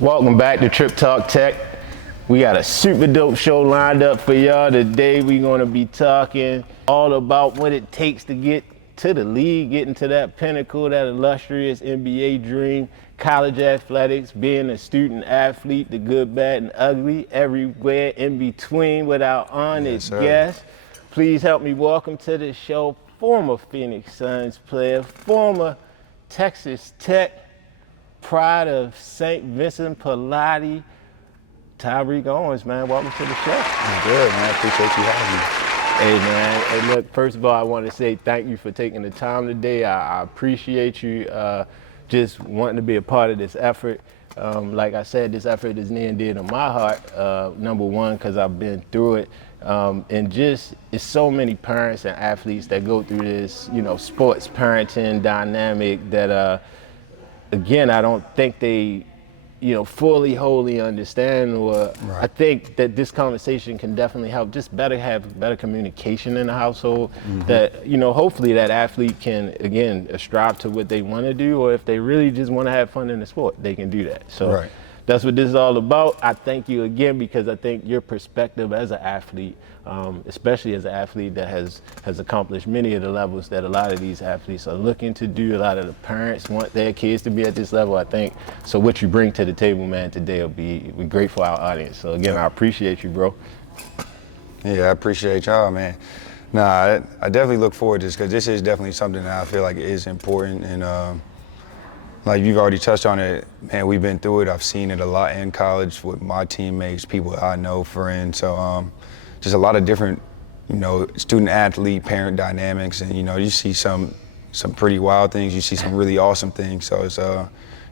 Welcome back to TrippTalk Tech. We got a super dope show lined up for y'all today. We're going to be talking all about what it takes to get to the league, getting to that pinnacle, that illustrious NBA dream, college athletics, being a student athlete, the good, bad, and ugly, everywhere in between with our honored guest. Please help me welcome to the show former Phoenix Suns player, former Texas Tech, pride of St. Vincent Pallotti, TARIQ Owens, man. Welcome to the show. I'm good, man. I appreciate you having me. Hey, man. Hey, look, first of all, I want to say thank you for taking the time today. I appreciate you just wanting to be a part of this effort. Like I said, this effort is near and dear to my heart, number one, because I've been through it. And just, it's so many parents and athletes that go through this, sports parenting dynamic that, again, I don't think they, fully, wholly understand. Or Right. I think that this conversation can definitely help just have better communication in the household. That, hopefully that athlete can, again, strive to what they want to do, or if they really just want to have fun in the sport, they can do that. So Right. That's what this is all about. I thank you again because I think your perspective as an athlete, especially as an athlete that has accomplished many of the levels that a lot of these athletes are looking to do, a lot of the parents want their kids to be at this level, I think. So what you bring to the table, man, today will be great for our audience. So again, I appreciate you, bro. Yeah, I appreciate y'all, man. Nah, I definitely look forward to this because this is definitely something that I feel like is important. And like you've already touched on it, man, we've been through it. I've seen it a lot in college with my teammates, people I know, friends. So just a lot of different, student athlete, parent dynamics. And, you see some pretty wild things. You see some really awesome things. So it's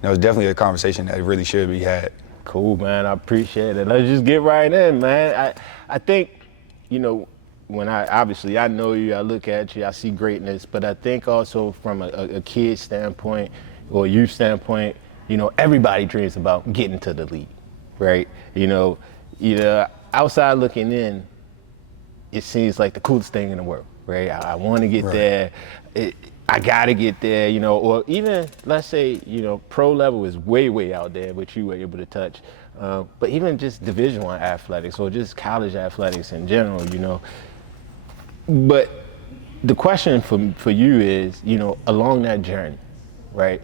definitely a conversation that really should be had. Cool, man. I appreciate it. Let's just get right in, man. I think, when I know you, I look at you, I see greatness, but I think also from a kid standpoint or youth standpoint, everybody dreams about getting to the league, right? Outside looking in, it seems like the coolest thing in the world, right? I want to get there. I got to get there, or even, let's say, pro level is way, way out there, which you were able to touch. But even just Division I athletics or just college athletics in general, But the question for you is, along that journey, right?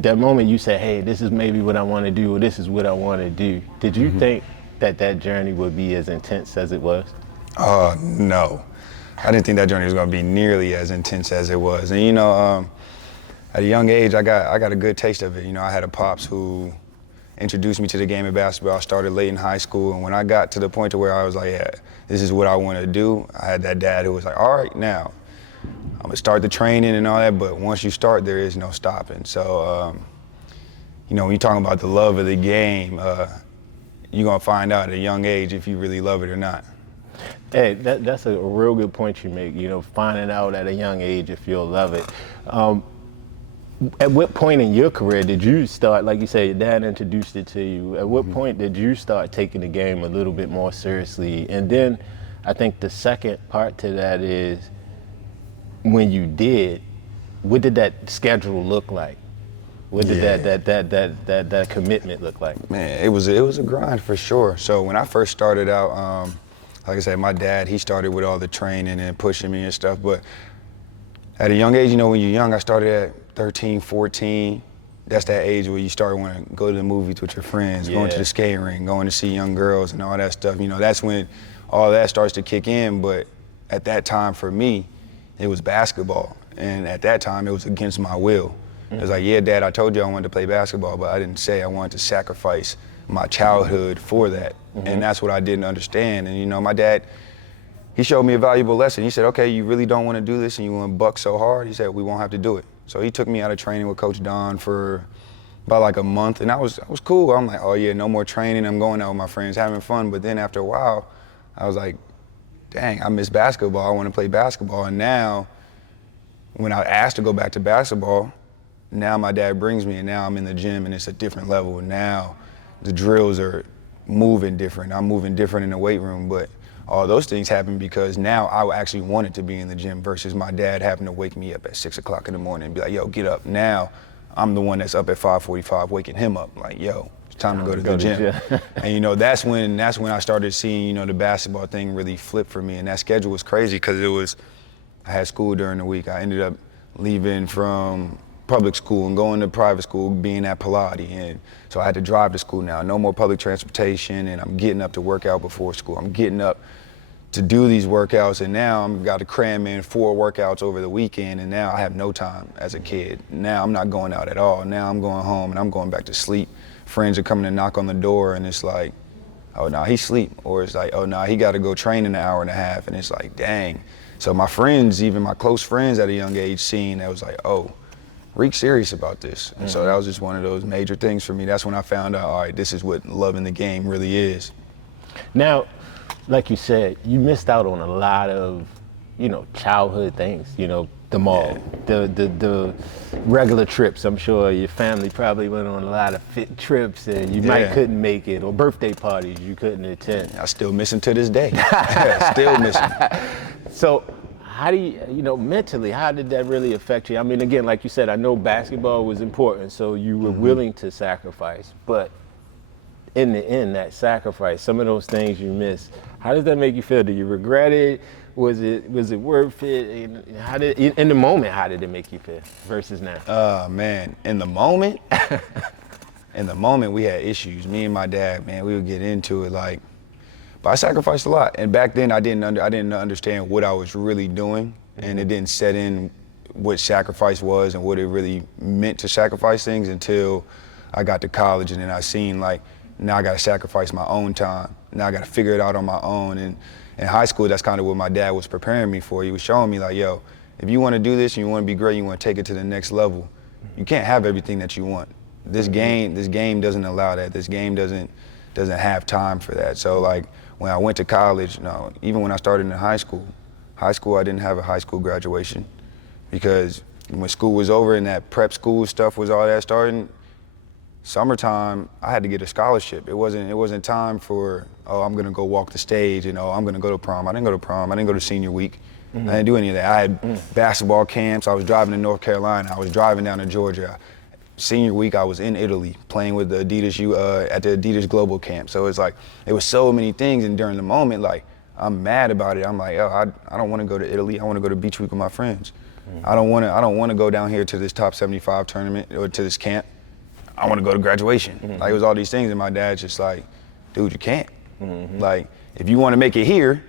That moment you said, hey, this is maybe what I want to do, or this is what I want to do. Did you think that journey would be as intense as it was? No. I didn't think that journey was going to be nearly as intense as it was. And, at a young age, I got a good taste of it. I had a pops who introduced me to the game of basketball. I started late in high school, and when I got to the point to where I was like, yeah, this is what I want to do, I had that dad who was like, all right, now, I'm gonna start the training and all that, but once you start, there is no stopping. So, when you're talking about the love of the game, you're gonna find out at a young age if you really love it or not. Hey, that's a real good point you make, finding out at a young age if you'll love it. At what point in your career did you start, like you said, your dad introduced it to you, at what point did you start taking the game a little bit more seriously? And then I think the second part to that is, when you did, what did that schedule look like? What did that commitment look like? Man, it was a grind for sure. So when I first started out, like I said, my dad, he started with all the training and pushing me and stuff. But at a young age, when you're young, I started at 13, 14. That's that age where you start wanting to go to the movies with your friends, going to the skating rink, going to see young girls and all that stuff. That's when all that starts to kick in. But at that time for me, it was basketball. And at that time, it was against my will. It was like, yeah, Dad, I told you I wanted to play basketball, but I didn't say I wanted to sacrifice my childhood for that. And that's what I didn't understand. And, my dad, he showed me a valuable lesson. He said, okay, you really don't want to do this and you want to buck so hard? He said, we won't have to do it. So he took me out of training with Coach Don for about like a month, and I was cool. I'm like, oh yeah, no more training. I'm going out with my friends, having fun. But then after a while, I was like, dang, I miss basketball. I want to play basketball. And now, when I asked to go back to basketball, now my dad brings me, and now I'm in the gym, and it's a different level. Now the drills are moving different. I'm moving different in the weight room, but all those things happen because now I actually wanted to be in the gym versus my dad having to wake me up at 6 o'clock in the morning and be like, yo, get up. Now I'm the one that's up at 5:45 waking him up, like, yo, it's time to go to the gym. And you know, that's when I started seeing, you know, the basketball thing really flip for me. And that schedule was crazy because I had school during the week. I ended up leaving from public school and going to private school, being at Pilates. And so I had to drive to school now. No more public transportation, and I'm getting up to work out before school. I'm getting up to do these workouts, and now I've got to cram in 4 workouts over the weekend, and now I have no time as a kid. Now I'm not going out at all. Now I'm going home and I'm going back to sleep. Friends are coming to knock on the door, and it's like, oh, nah, he sleep. Or it's like, oh, nah, he got to go train in an hour and a half. And it's like, dang. So my friends, even my close friends at a young age, seen that was like, oh, Reek's serious about this. And so that was just one of those major things for me. That's when I found out, all right, this is what loving the game really is. Now, like you said, you missed out on a lot of, you know, childhood things, you know, the mall, the regular trips. I'm sure your family probably went on a lot of fit trips and you might couldn't make it, or birthday parties you couldn't attend. I still miss them to this day. Still miss them. So how do you know, mentally, how did that really affect you? I mean, again, like you said, I know basketball was important, so you were willing to sacrifice, but in the end, that sacrifice, some of those things you missed, how does that make you feel? Do you regret it? Was it worth it? And how did, in the moment, how did it make you feel versus now? Man, in the moment we had issues. Me and my dad, man, we would get into it like, but I sacrificed a lot. And back then I didn't understand what I was really doing, and it didn't set in what sacrifice was and what it really meant to sacrifice things until I got to college, and then I seen like, now I gotta sacrifice my own time. Now I gotta figure it out on my own. And in high school, that's kind of what my dad was preparing me for. He was showing me like, yo, if you wanna do this and you wanna be great, you wanna take it to the next level, you can't have everything that you want. This game doesn't allow that. This game doesn't have time for that. So like, when I went to college, even when I started in high school, I didn't have a high school graduation, because when school was over and that prep school stuff was all that starting, summertime, I had to get a scholarship. It wasn't time for, oh, I'm gonna go walk the stage and, oh, I'm gonna go to prom. I didn't go to prom. I didn't go to senior week. I didn't do any of that. I had basketball camps. I was driving to North Carolina. I was driving down to Georgia. Senior week, I was in Italy playing with the Adidas at the Adidas Global Camp. So it's like, it was so many things, and during the moment, like, I'm mad about it. I'm like, oh, I don't want to go to Italy. I want to go to beach week with my friends. I don't want to go down here to this top 75 tournament or to this camp. I want to go to graduation. Like, it was all these things, and my dad's just like, dude, you can't. Like, if you want to make it here,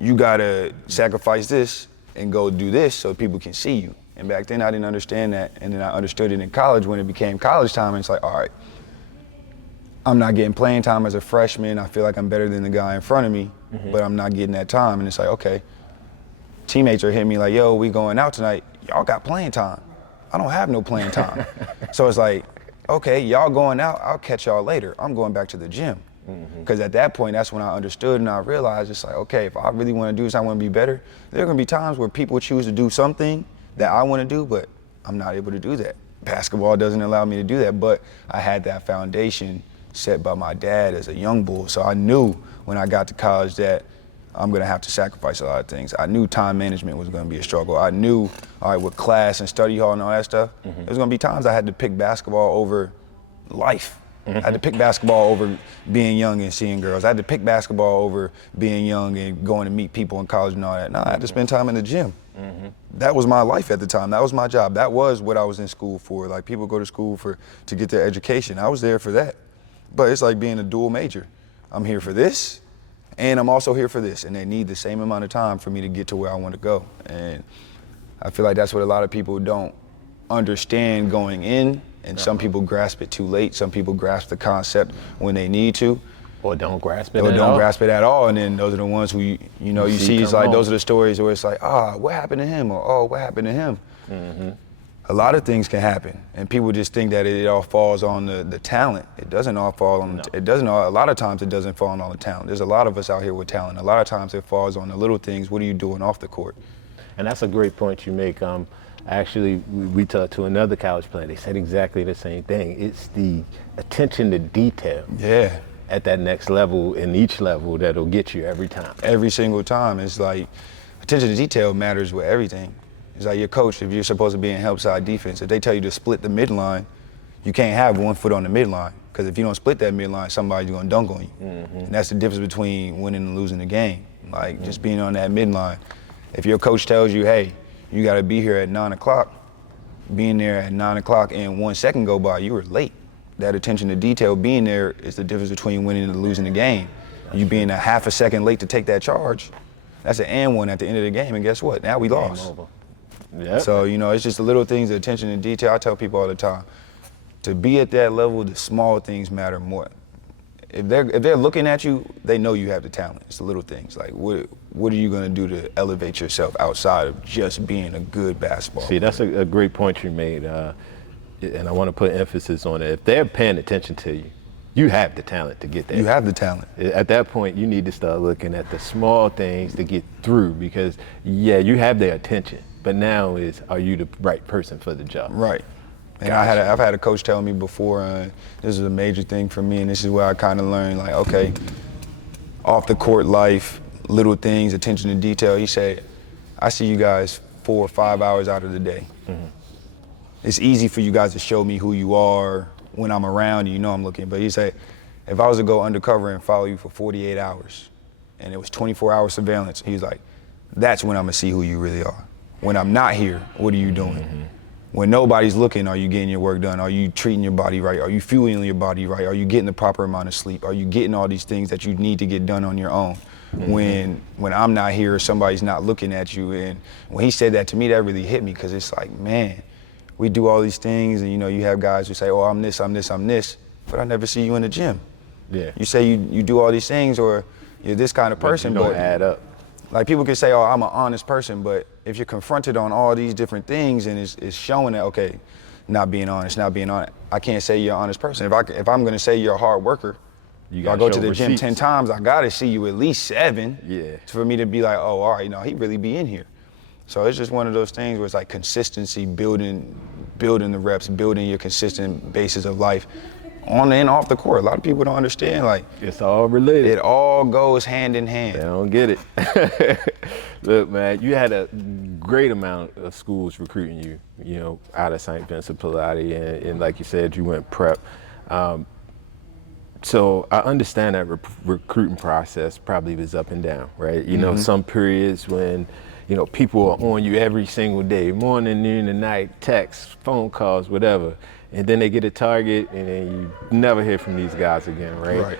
you gotta sacrifice this and go do this so people can see you. And back then I didn't understand that, and then I understood it in college when it became college time, and it's like, all right, I'm not getting playing time as a freshman. I feel like I'm better than the guy in front of me, but I'm not getting that time. And it's like, okay, teammates are hitting me like, yo, we going out tonight. Y'all got playing time. I don't have no playing time. So it's like, okay, y'all going out, I'll catch y'all later. I'm going back to the gym. Because at that point, that's when I understood and I realized it's like, okay, if I really want to do this, I want to be better, there are going to be times where people choose to do something that I want to do, but I'm not able to do that. Basketball doesn't allow me to do that, but I had that foundation set by my dad as a young bull. So I knew when I got to college that I'm going to have to sacrifice a lot of things. I knew time management was going to be a struggle. I knew, all right, with class and study hall and all that stuff, there's going to be times I had to pick basketball over life. I had to pick basketball over being young and seeing girls. I had to pick basketball over being young and going to meet people in college and all that. No, I had to spend time in the gym. That was my life at the time. That was my job. That was what I was in school for. Like, people go to school to get their education. I was there for that. But it's like being a dual major. I'm here for this, and I'm also here for this. And they need the same amount of time for me to get to where I want to go. And I feel like that's what a lot of people don't understand going in. And some people grasp it too late. Some people grasp the concept when they need to. Or don't grasp it or at don't all. grasp it at all. And then those are the ones who, you see, it's like, those are the stories where it's like, what happened to him? Or, oh, what happened to him? A lot of things can happen. And people just think that it all falls on the talent. It doesn't all fall on, a lot of times it doesn't fall on all the talent. There's a lot of us out here with talent. A lot of times it falls on the little things. What are you doing off the court? And that's a great point you make. Actually, we talked to another college player. They said exactly the same thing. It's the attention to detail at that next level, in each level, that'll get you every time. Every single time. It's like, attention to detail matters with everything. It's like your coach, if you're supposed to be in help side defense, if they tell you to split the midline, you can't have 1 foot on the midline, because if you don't split that midline, somebody's gonna dunk on you. And that's the difference between winning and losing the game. Like just being on that midline. If your coach tells you, hey, you gotta be here at 9 o'clock, being there at 9 o'clock and 1 second go by, you were late. That attention to detail being there is the difference between winning and losing the game. You being a half a second late to take that charge, that's an and one at the end of the game, and guess what? Now we lost. Yep. So, you know, it's just the little things, the attention to detail. I tell people all the time, to be at that level, the small things matter more. If they're looking at you, they know you have the talent. It's the little things. Like, what are you gonna do to elevate yourself outside of just being a good basketball See, that's a great point you made, and I want to put emphasis on it. If they're paying attention to you, you have the talent to get there. You have the talent. At that point, you need to start looking at the small things to get through, because yeah, you have their attention, but now are you the right person for the job? Right. And I've had a coach tell me before, this is a major thing for me, and this is where I kind of learned, like, okay, off the court life, little things, attention to detail. He said, I see you guys 4 or 5 hours out of the day. It's easy for you guys to show me who you are when I'm around, you know I'm looking. But he said, if I was to go undercover and follow you for 48 hours, and it was 24-hour surveillance, he was like, that's when I'm gonna see who you really are. When I'm not here, what are you doing? When nobody's looking, are you getting your work done? Are you treating your body right? Are you fueling your body right? Are you getting the proper amount of sleep? Are you getting all these things that you need to get done on your own? When I'm not here, or somebody's not looking at you. And when he said that to me, that really hit me, because it's like, man, we do all these things, and you know, you have guys who say, oh, I'm this, but I never see you in the gym. Yeah. You say you do all these things, or you're this kind of person, but you don't add up. Like, people can say, oh, I'm an honest person, but if you're confronted on all these different things and it's showing that, okay, not being honest, I can't say you're an honest person. If I'm gonna say you're a hard worker, if I go to the gym 10 times, I gotta see you at least 7 for me to be like, oh, all right, you know, he really be in here. So it's just one of those things where it's like consistency, building the reps, building your consistent basis of life on and off the court. A lot of people don't understand, like, it's all related. It all goes hand in hand. They don't get it. Look, man, you had a great amount of schools recruiting you, you know, out of St. Vincent Pallotti, and like you said, you went prep. So I understand that recruiting process probably was up and down, right? You know, some periods when, you know, people are on you every single day, morning, noon, and night, texts, phone calls, whatever. And then they get a target, and then you never hear from these guys again, right?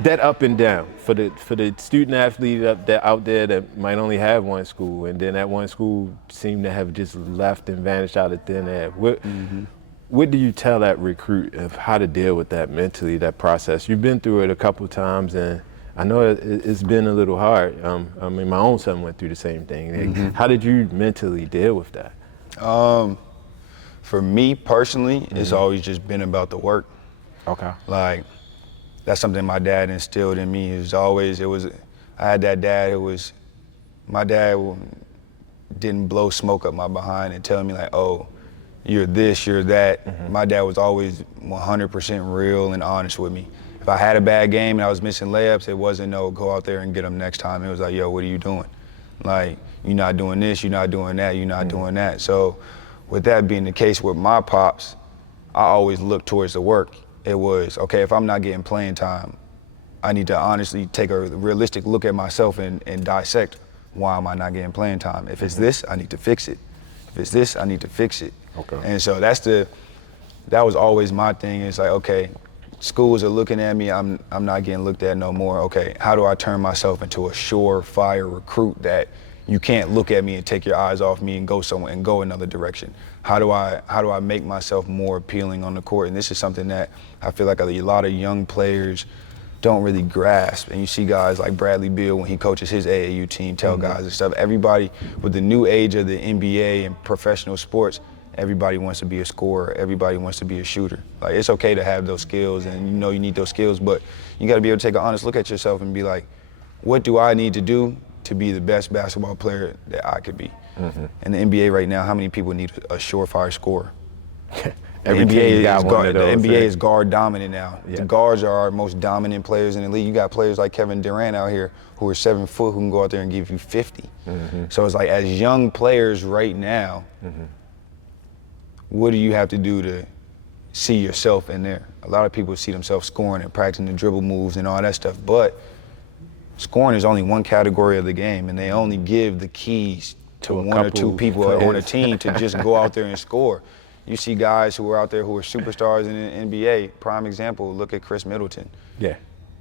That up and down for the student athlete out there that might only have one school, and then that one school seemed to have just left and vanished out of thin air. What do you tell that recruit of how to deal with that mentally, that process? You've been through it a couple of times, and I know it's been a little hard. I mean, my own son went through the same thing. How did you mentally deal with that? For me personally, it's always just been about the work. Okay. Like, that's something my dad instilled in me. I had that dad my dad didn't blow smoke up my behind and tell me like, oh, you're this, you're that. My dad was always 100% real and honest with me. If I had a bad game and I was missing layups, it wasn't no go out there and get them next time. It was like, yo, what are you doing? Like, you're not doing this, you're not doing that, you're not doing that. So with that being the case with my pops, I always looked towards the work. It was, okay, if I'm not getting playing time, I need to honestly take a realistic look at myself and dissect, why am I not getting playing time? If it's this, I need to fix it. If it's this, I need to fix it. Okay. And so that was always my thing. It's like, okay, schools are looking at me, I'm not getting looked at no more. Okay, how do I turn myself into a surefire recruit that you can't look at me and take your eyes off me and go somewhere and go another direction? How do I make myself more appealing on the court? And this is something that I feel like a lot of young players don't really grasp. And you see guys like Bradley Beal, when he coaches his AAU team, tell guys and stuff. Everybody, with the new age of the NBA and professional sports, everybody wants to be a scorer. Everybody wants to be a shooter. Like, it's okay to have those skills, and you know you need those skills, but you got to be able to take an honest look at yourself and be like, what do I need to do to be the best basketball player that I could be? In the NBA right now, how many people need a surefire scorer? Every team got one of those, the NBA right? is guard dominant now. Yeah. The guards are our most dominant players in the league. You got players like Kevin Durant out here who are 7 foot who can go out there and give you 50. So it's like, as young players right now, what do you have to do to see yourself in there? A lot of people see themselves scoring and practicing the dribble moves and all that stuff, but scoring is only one category of the game, and they only give the keys to one or two people on a team to just go out there and score. You see guys who are out there who are superstars in the NBA. Prime example, look at Chris Middleton. Yeah.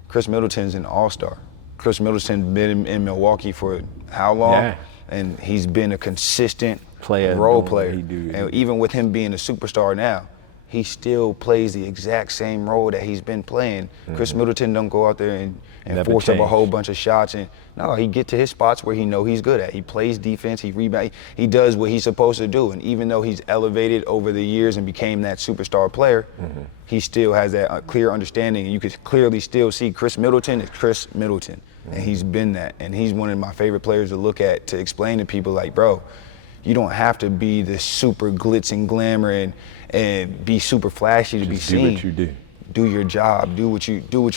Chris Middleton's an all-star. Chris Middleton's been in Milwaukee for how long? Yeah. And he's been a consistent Player, role doing player. what he do. And even with him being a superstar now, he still plays the exact same role that he's been playing. Chris Middleton don't go out there and force up a whole bunch of shots. And no, he get to his spots where he know he's good at. He plays defense, he rebounds, he does what he's supposed to do. And even though he's elevated over the years and became that superstar player, he still has that clear understanding. And you could clearly still see Chris Middleton is Chris Middleton. And he's been that. And he's one of my favorite players to look at, to explain to people like, bro, you don't have to be this super glitz and glamour and be super flashy to be seen. Do what you do. Do your job. Do what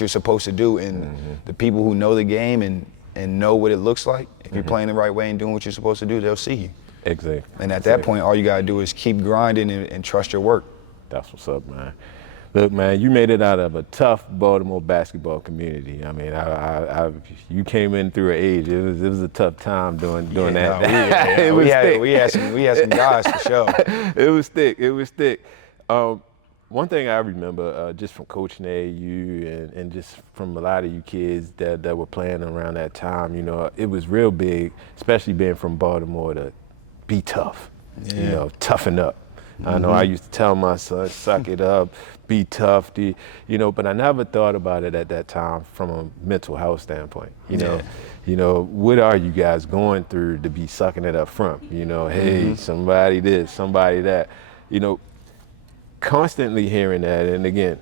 you're supposed to do. And the people who know the game and know what it looks like, if you're playing the right way and doing what you're supposed to do, they'll see you. Exactly. And at that point, all you gotta do is keep grinding and trust your work. That's what's up, man. Look, man, you made it out of a tough Baltimore basketball community. I mean, you came in through an age. It was a tough time doing that. No, we had some guys for sure. It was thick. It was thick. One thing I remember just from coaching AAU and just from a lot of you kids that were playing around that time, you know, it was real big, especially being from Baltimore, to be tough. You know, toughen up. I know I used to tell my son, suck it up, be tough, you know, but I never thought about it at that time from a mental health standpoint. You know, what are you guys going through to be sucking it up front? You know, hey, somebody this, somebody that, you know, constantly hearing that. And again,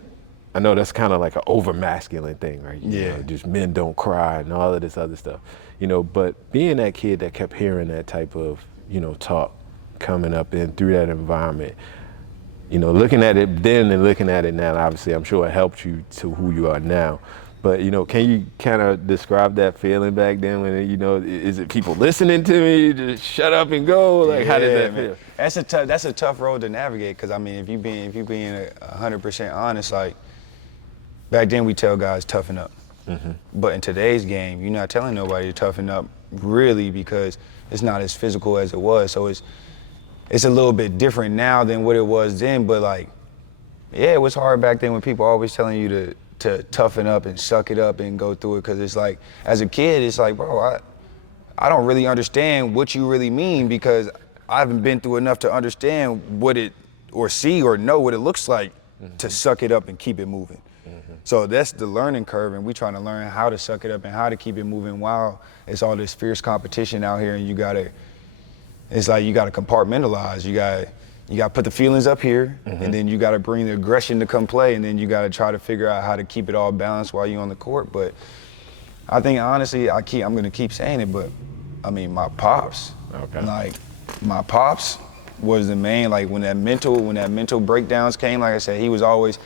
I know that's kind of like an over masculine thing, right? You know, just men don't cry and all of this other stuff, you know, but being that kid that kept hearing that type of, you know, talk coming up in through that environment, you know, looking at it then and looking at it now, obviously I'm sure it helped you to who you are now. But, you know, can you kind of describe that feeling back then when, you know, is it people listening to me, just shut up and go? Like, how did that feel? That's a tough road to navigate, because I mean, if you being 100% honest, like, back then we tell guys toughen up. But in today's game, you're not telling nobody to toughen up really, because it's not as physical as it was. So it's a little bit different now than what it was then, but like, yeah, it was hard back then when people always telling you to toughen up and suck it up and go through it, because it's like, as a kid, it's like, bro, I don't really understand what you really mean, because I haven't been through enough to understand what it, or see or know what it looks like to suck it up and keep it moving. So that's the learning curve, and we trying to learn how to suck it up and how to keep it moving while it's all this fierce competition out here, and it's like you gotta compartmentalize. You gotta put the feelings up here, and then you gotta bring the aggression to come play, and then you gotta try to figure out how to keep it all balanced while you're on the court. But I think honestly, I'm gonna keep saying it, but I mean, my pops, my pops was the main, like when that mental breakdowns came, like I said, he was always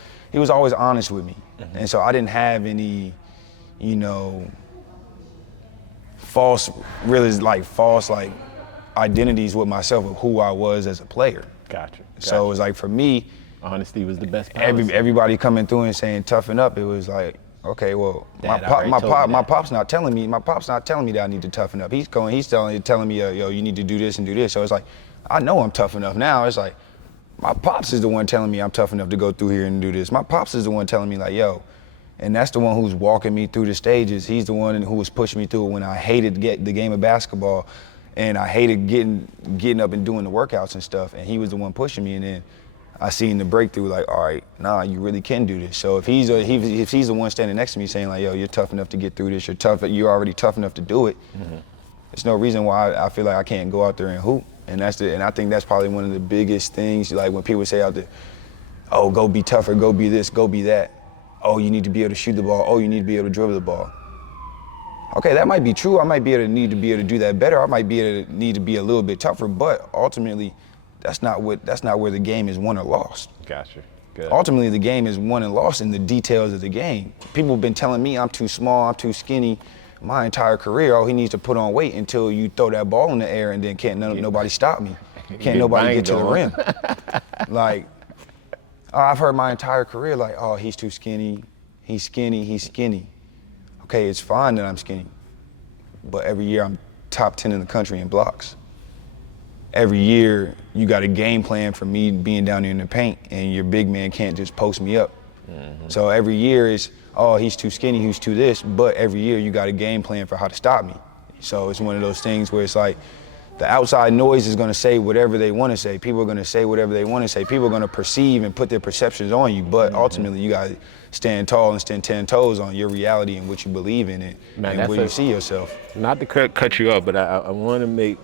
honest with me. And so I didn't have any, you know, false identities with myself of who I was as a player. Gotcha. So it was like, for me, honesty was the best policy. Everybody coming through and saying toughen up, it was like, okay, well, my pop's not telling me that I need to toughen up. He's telling me, yo, you need to do this and do this. So it's like, I know I'm tough enough now. It's like, my pops is the one telling me I'm tough enough to go through here and do this. My pops is the one telling me like, yo, and that's the one who's walking me through the stages. He's the one who was pushing me through when I hated the game of basketball, and I hated getting up and doing the workouts and stuff. And he was the one pushing me, and then I seen the breakthrough. Like, all right, nah, you really can do this. So if he's the one standing next to me saying like, yo, you're tough enough to get through this. You're already tough enough to do it. There's no reason why I feel like I can't go out there and hoop. And I think that's probably one of the biggest things. Like when people say out there, oh, go be tougher, go be this, go be that. Oh, you need to be able to shoot the ball. Oh, you need to be able to dribble the ball. Okay, that might be true. I might need to be able to do that better. I might need to be a little bit tougher, but ultimately, that's not where the game is won or lost. Gotcha. Good. Ultimately, the game is won and lost in the details of the game. People have been telling me I'm too small, I'm too skinny my entire career. Oh, he needs to put on weight until you throw that ball in the air and then can't nobody stop me. Can't nobody get to the rim. Like, I've heard my entire career like, oh, he's too skinny, he's skinny, he's skinny. Okay, it's fine that I'm skinny, but every year I'm top 10 in the country in blocks. Every year you got a game plan for me being down there in the paint, and your big man can't just post me up. So every year is, oh, he's too skinny, he's too this, but every year you got a game plan for how to stop me. So it's one of those things where it's like, the outside noise is gonna say whatever they wanna say. People are gonna say whatever they wanna say. People are gonna perceive and put their perceptions on you, but ultimately you gotta stand tall and stand 10 toes on your reality and what you believe in and where you see yourself. Not to cut you off, but I wanna make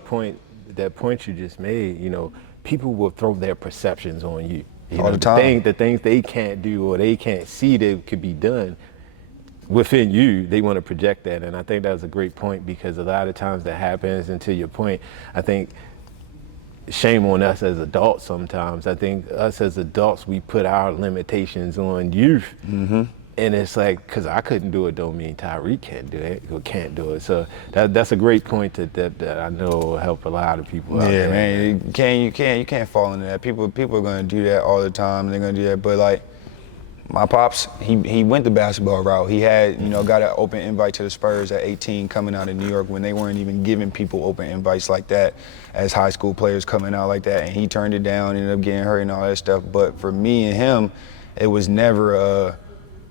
that point you just made. You know, people will throw their perceptions on you. All the time. The things they can't do or they can't see that could be done within you, they want to project that. And I think that was a great point, because a lot of times that happens. And to your point, I think shame on us as adults sometimes. I think us as adults, we put our limitations on youth. And it's like, because I couldn't do it don't mean TARIQ can't do it or can't do it. So that's a great point that I know will help a lot of people out there. Man, you can't fall into that. People are gonna do that all the time. They're gonna do that, but like, my pops, he went the basketball route. He had, got an open invite to the Spurs at 18 coming out of New York when they weren't even giving people open invites like that as high school players coming out like that. And he turned it down, ended up getting hurt and all that stuff. But for me and him, it was never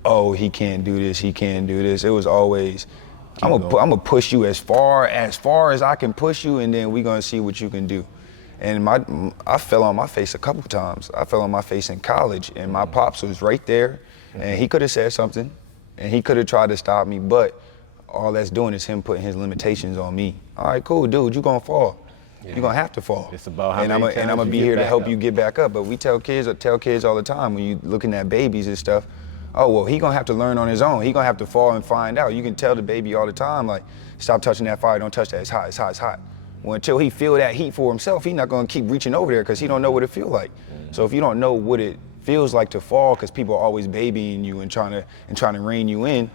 oh, he can't do this, he can't do this. It was always, I'm gonna push you as far as I can push you, and then we're gonna see what you can do. And I fell on my face a couple times. I fell on my face in college, and my pops was right there, and he could have said something, and he could have tried to stop me, but all that's doing is him putting his limitations on me. All right, cool, dude, you're gonna fall. Yeah. You're gonna have to fall. It's about how and I'm gonna be here to help you get back up. But we tell kids all the time when you looking at babies and stuff, oh, well, he gonna have to learn on his own. He gonna have to fall and find out. You can tell the baby all the time, like, stop touching that fire, don't touch that, it's hot, it's hot, it's hot. Well, until he feel that heat for himself, he's not gonna keep reaching over there because he don't know what it feel like. So if you don't know what it feels like to fall, because people are always babying you and trying to rein you in,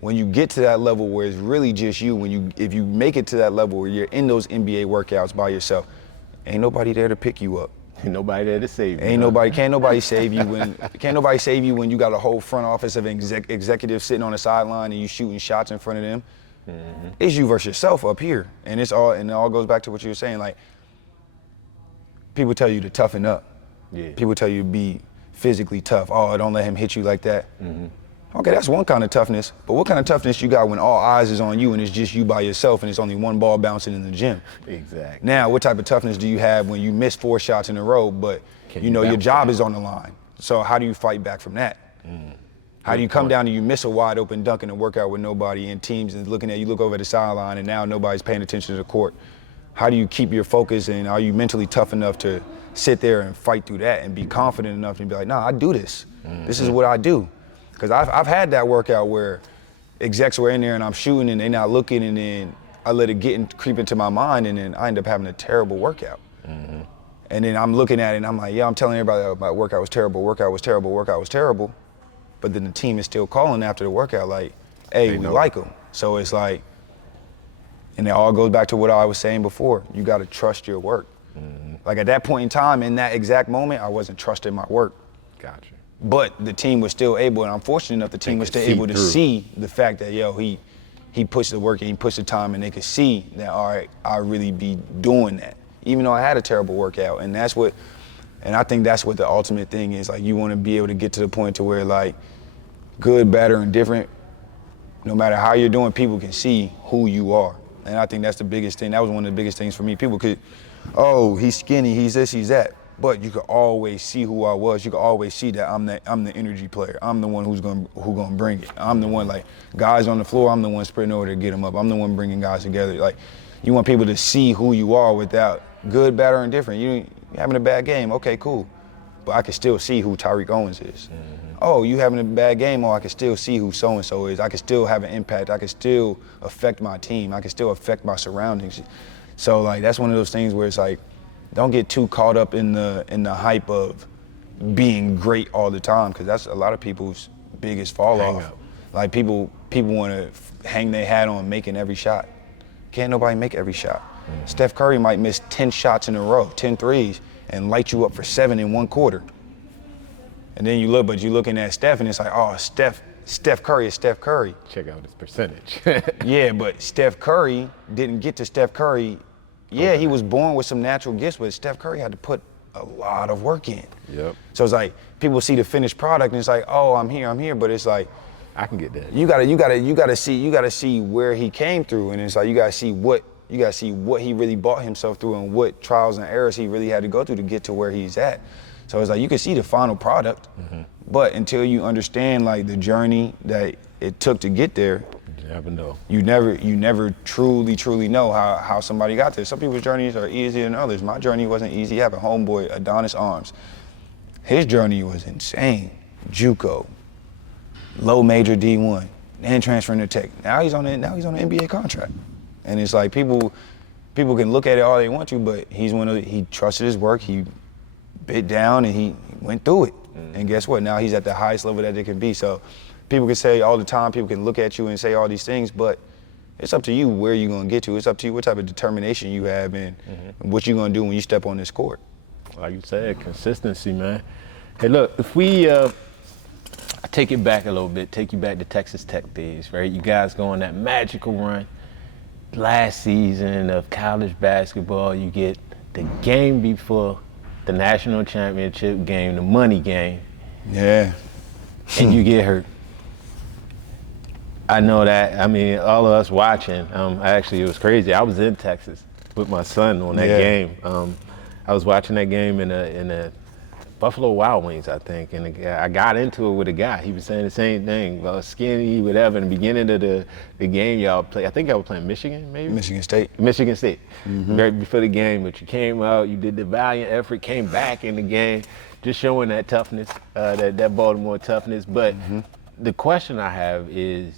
when you get to that level where it's really just you, if you make it to that level where you're in those NBA workouts by yourself, ain't nobody there to pick you up. Ain't nobody there to save you. Can't nobody save you when you got a whole front office of executives sitting on the sideline and you shooting shots in front of them. It's you versus yourself up here. And it all goes back to what you were saying, like, people tell you to toughen up. Yeah. People tell you to be physically tough. Oh, don't let him hit you like that. Okay, that's one kind of toughness, but what kind of toughness you got when all eyes is on you and it's just you by yourself and it's only one ball bouncing in the gym? Exactly. Now, what type of toughness do you have when you miss 4 shots in a row, but your job is on the line? So how do you fight back from that? How do you come down and you miss a wide open dunk in a workout with nobody and teams is looking at you, look over the sideline and now nobody's paying attention to the court? How do you keep your focus, and are you mentally tough enough to sit there and fight through that and be confident enough to be like, nah, I do this. This is what I do. Because I've had that workout where execs were in there and I'm shooting and they're not looking, and then I let it creep into my mind, and then I end up having a terrible workout. And then I'm looking at it and I'm like, yeah, I'm telling everybody that my workout was terrible, workout was terrible. But then the team is still calling after the workout like, hey, we like them. So it's like, and it all goes back to what I was saying before. You got to trust your work. Like at that point in time, in that exact moment, I wasn't trusting my work. Gotcha. But the team was still able, and I'm fortunate enough the team was still able to see the fact that, he pushed the work and he pushed the time, and they could see that, all right, I really be doing that. Even though I had a terrible workout. And I think that's what the ultimate thing is. Like, you want to be able to get to the point to where, like, good, bad, or indifferent, no matter how you're doing, people can see who you are. And I think that's the biggest thing. That was one of the biggest things for me. People could, oh, he's skinny, he's this, he's that. But you could always see who I was. You could always see that I'm the energy player. I'm the one who's gonna bring it. I'm the one, like, guys on the floor, I'm the one sprinting over to get them up. I'm the one bringing guys together. Like, you want people to see who you are without good, bad, or indifferent. You're having a bad game, okay, cool. But I can still see who TARIQ Owens is. Oh, you having a bad game, I can still see who so-and-so is. I can still have an impact. I can still affect my team. I can still affect my surroundings. So, like, that's one of those things where it's like, don't get too caught up in the hype of being great all the time, because that's a lot of people's biggest fall off. Like people want to hang their hat on making every shot. Can't nobody make every shot. Steph Curry might miss 10 shots in a row, 10 threes, and light you up for 7 in one quarter. And then you're looking at Steph, and it's like, oh, Steph Curry is Steph Curry. Check out his percentage. Yeah, but Steph Curry didn't get to Steph Curry. Yeah, he was born with some natural gifts, but Steph Curry had to put a lot of work in. Yep. So it's like people see the finished product, and it's like, oh, I'm here, but it's like, I can get that. You gotta see where he came through, and it's like you gotta see what he really brought himself through and what trials and errors he really had to go through to get to where he's at. So it's like you can see the final product, but until you understand like the journey that it took to get there, you never know. You never truly know how somebody got there. Some people's journeys are easier than others. My journey wasn't easy. I have a homeboy, Adonis Arms. His journey was insane. JUCO, low major D1, then transferring to Tech. Now he's on an NBA contract, and it's like people can look at it all they want to, but he trusted his work. He bit down and he went through it. And guess what? Now he's at the highest level that it can be. So people can say all the time, people can look at you and say all these things, but it's up to you where you're going to get to. It's up to you what type of determination you have and what you're going to do when you step on this court. Like you said, consistency, man. Hey, look, if we take it back a little bit, take you back to Texas Tech days, right? You guys go on that magical run last season of college basketball. You get the game before the national championship game, the money game. Yeah. And you get hurt. I know that. I mean, all of us watching, actually, it was crazy. I was in Texas with my son on that game. I was watching that game in a Buffalo Wild Wings, I think, and I got into it with a guy. He was saying the same thing, skinny, whatever. In the beginning of the game, y'all play. I think y'all were playing Michigan, maybe? Michigan State. Michigan State, right before the game. But you came out, you did the valiant effort, came back in the game, just showing that toughness, that Baltimore toughness. But the question I have is,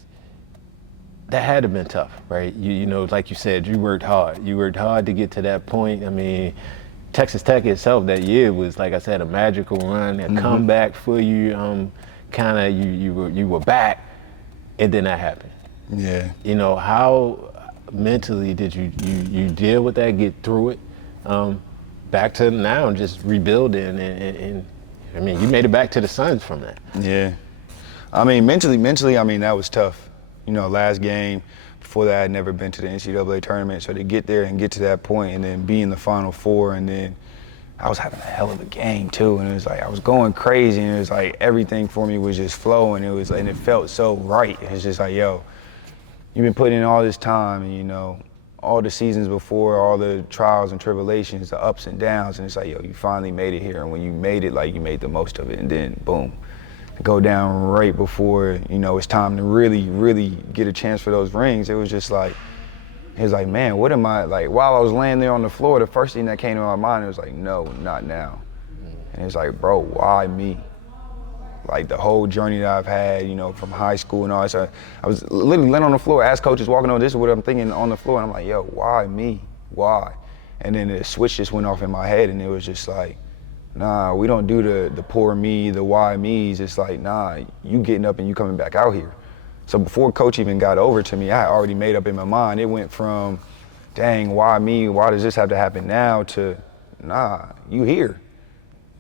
that had to have been tough, right? You know, like you said, you worked hard. You worked hard to get to that point. I mean, Texas Tech itself that year was, like I said, a magical run, a comeback for you. You were back, and then that happened. Yeah. You know, how mentally did you deal with that, get through it? Back to now, just rebuilding, and I mean, you made it back to the Suns from that. Yeah. I mean, mentally, I mean, that was tough. You know, last game. Before that, I had never been to the NCAA tournament, so to get there and get to that point and then be in the Final Four, and then I was having a hell of a game too, and it was like I was going crazy, and it was like everything for me was just flowing. And it felt so right. It's just like, yo, you've been putting in all this time, and you know, all the seasons before, all the trials and tribulations, the ups and downs, and it's like, yo, you finally made it here, and when you made it, like you made the most of it, and then boom. Go down right before, you know, it's time to really get a chance for those rings. It was just like, man, what am I, like, while I was laying there on the floor, the first thing that came to my mind, it was like, no, not now. And it's like, bro, why me? Like the whole journey that I've had, you know, from high school and all that, I was literally laying on the floor, asked coaches walking over, this is what I'm thinking on the floor, and I'm like, yo, why me? Why? And then the switch just went off in my head, and it was just like, nah, we don't do the poor me, the why me's. It's like, nah, you getting up and you coming back out here. So before coach even got over to me, I had already made up in my mind. It went from, dang, why me? Why does this have to happen now? To, nah, you here.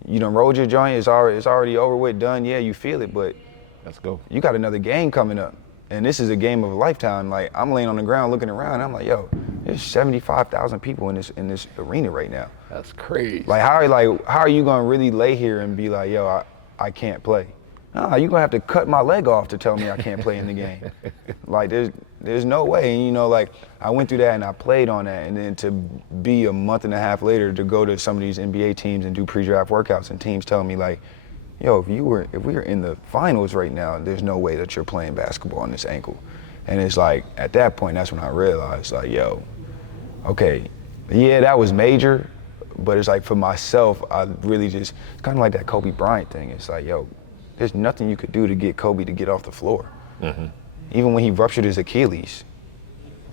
You done rolled your joint. It's already over with, done. Yeah, you feel it, but let's go. You got another game coming up, and this is a game of a lifetime. Like I'm laying on the ground looking around. I'm like, yo, there's 75,000 people in this arena right now. That's crazy. Like how are you gonna really lay here and be like, yo, I can't play? Nah, you're gonna have to cut my leg off to tell me I can't play in the game. Like there's no way. And you know, like I went through that and I played on that, and then to be a month and a half later to go to some of these NBA teams and do pre-draft workouts, and teams telling me like, yo, if we were in the finals right now, there's no way that you're playing basketball on this ankle. And it's like at that point, that's when I realized like, yo, okay, yeah, that was major, but it's like for myself, I really just, it's kind of like that Kobe Bryant thing. It's like, yo, there's nothing you could do to get Kobe to get off the floor. Even when he ruptured his Achilles,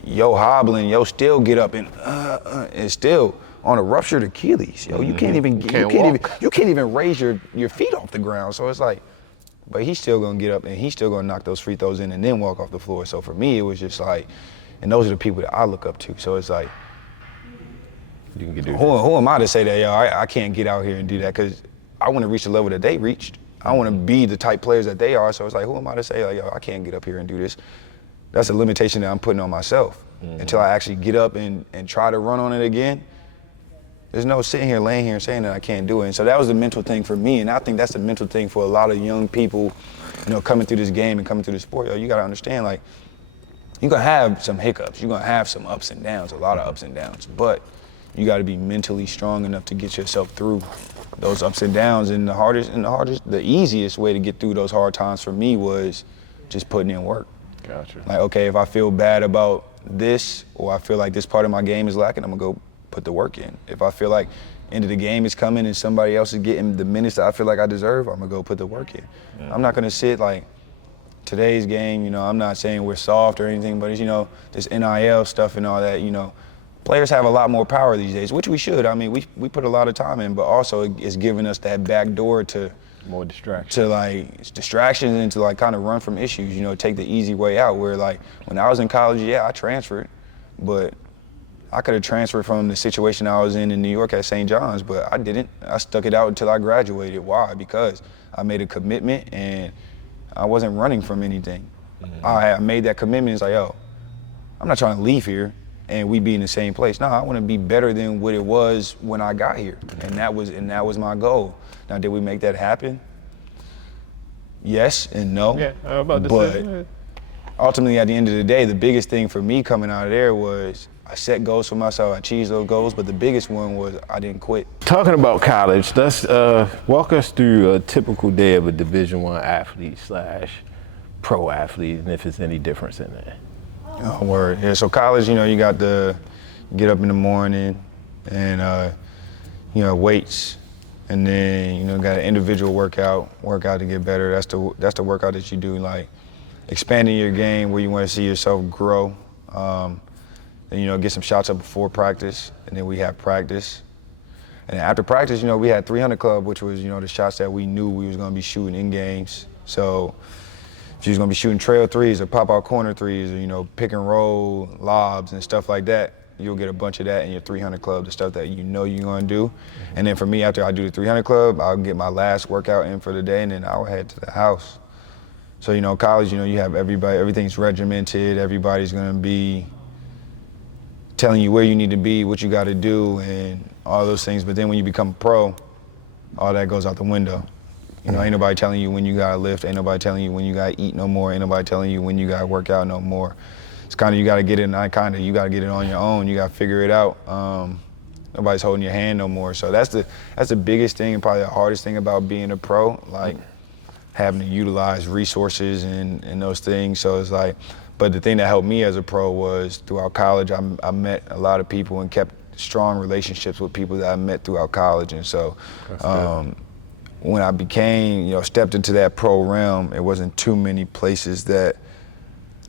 yo hobbling, yo still get up and still on a ruptured Achilles. Yo, you can't even raise your feet off the ground. So it's like, but he's still gonna get up and he's still gonna knock those free throws in and then walk off the floor. So for me, it was just like, and those are the people that I look up to. So it's like, You can do who am I to say that, yo, I can't get out here and do that? Because I want to reach the level that they reached. I want to be the type players that they are. So it's like, who am I to say, like, yo, I can't get up here and do this? That's a limitation that I'm putting on myself. Until I actually get up and try to run on it again, there's no sitting here, laying here and saying that I can't do it. And so that was the mental thing for me. And I think that's the mental thing for a lot of young people, you know, coming through this game and coming through the sport. Yo, you got to understand, like, you're going to have some hiccups. You're going to have some ups and downs, a lot of ups and downs. But you got to be mentally strong enough to get yourself through those ups and downs. And the easiest way to get through those hard times for me was just putting in work. Gotcha. Like, okay, if I feel bad about this or I feel like this part of my game is lacking, I'm going to go put the work in. If I feel like end of the game is coming and somebody else is getting the minutes that I feel like I deserve, I'm going to go put the work in. I'm not going to sit like today's game, you know, I'm not saying we're soft or anything, but it's, you know, this NIL stuff and all that, you know, players have a lot more power these days, which we should. I mean, we put a lot of time in, but also it's giving us that back door to more distractions. To like distractions and to like kind of run from issues, you know, take the easy way out. Where like when I was in college, yeah, I transferred, but I could have transferred from the situation I was in New York at St. John's, but I didn't. I stuck it out until I graduated. Why? Because I made a commitment and I wasn't running from anything. I made that commitment. It's like, yo, I'm not trying to leave here and we be in the same place. No, I want to be better than what it was when I got here, and that was my goal. Now, did we make that happen? Yes and no. Yeah, I was about to say. But ultimately, at the end of the day, the biggest thing for me coming out of there was I set goals for myself, I achieved those goals, but the biggest one was I didn't quit. Talking about college, let's walk us through a typical day of a Division I athlete / pro athlete, and if there's any difference in that. Oh, word. Yeah, so college, you know, you got to get up in the morning and, you know, weights. And then, you know, got an individual workout to get better. That's the workout that you do, like expanding your game where you want to see yourself grow. Then, you know, get some shots up before practice, and then we have practice. And then after practice, you know, we had 300 club, which was, you know, the shots that we knew we was going to be shooting in games. So if you was going to be shooting trail threes or pop-out corner threes or, you know, pick and roll lobs and stuff like that, you'll get a bunch of that in your 300 club, the stuff that you know you're going to do. And then for me, after I do the 300 club, I'll get my last workout in for the day, and then I'll head to the house. So, you know, college, you know, you have everything's regimented. Everybody's going to be telling you where you need to be, what you got to do, and all those things. But then when you become a pro, all that goes out the window. You know, ain't nobody telling you when you got to lift. Ain't nobody telling you when you got to eat no more. Ain't nobody telling you when you got to work out no more. It's kind of, you got to get it, you got to get it on your own. You got to figure it out. Nobody's holding your hand no more. So that's the biggest thing and probably the hardest thing about being a pro, like having to utilize resources and those things. So it's like, but the thing that helped me as a pro was throughout college, I met a lot of people and kept strong relationships with people that I met throughout college. And so when I became, you know, stepped into that pro realm, it wasn't too many places that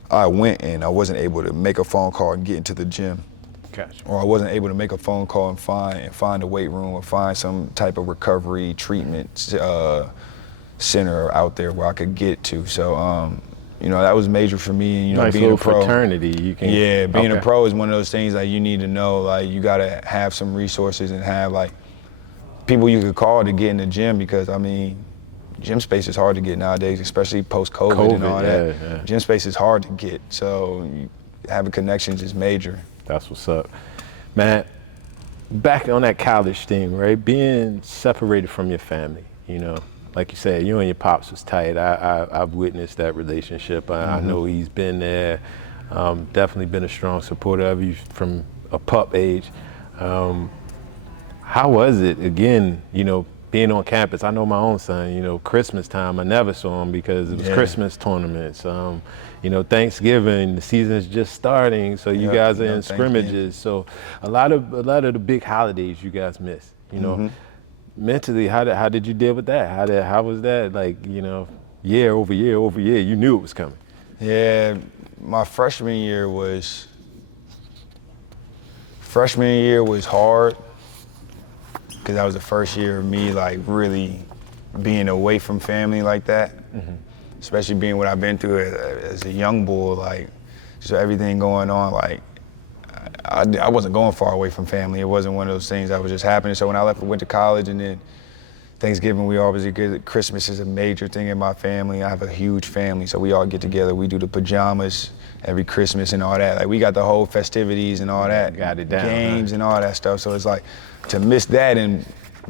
I went and I wasn't able to make a phone call and get into the gym. Gotcha. Or I wasn't able to make a phone call and find a weight room or find some type of recovery treatment center out there where I could get to. So, you know, that was major for me. You know, nice being a pro. fraternity. You can. Yeah, being a pro is one of those things that you need to know. Like, you gotta have some resources and have like people you could call to get in the gym, because I mean, gym space is hard to get nowadays, especially post-COVID and all that. Yeah. Gym space is hard to get, so having connections is major. That's what's up. Man, back on that college thing, right? Being separated from your family, you know, like you said, you and your pops was tight. I've witnessed that relationship. I know he's been there, definitely been a strong supporter of you from a pup age. How was it, again, you know, being on campus? I know my own son, you know, Christmas time, I never saw him because it was Christmas tournaments. You know, Thanksgiving, the season's just starting, so you guys are in scrimmages. So a lot of the big holidays you guys miss, you know. Mentally, how did you deal with that? How was that, like, you know, year over year over year, you knew it was coming? Yeah, my freshman year was hard. because that was the first year of me like really being away from family like that. Especially being what I've been through as a young bull, like just everything going on, like I wasn't going far away from family. It wasn't one of those things that was just happening. So when I went to college, and then Thanksgiving, we always get, Christmas is a major thing in my family. I have a huge family, so we all get together. We do the pajamas every Christmas and all that. Like we got the whole festivities and all that. Got it down, games and all that stuff. So it's like to miss that and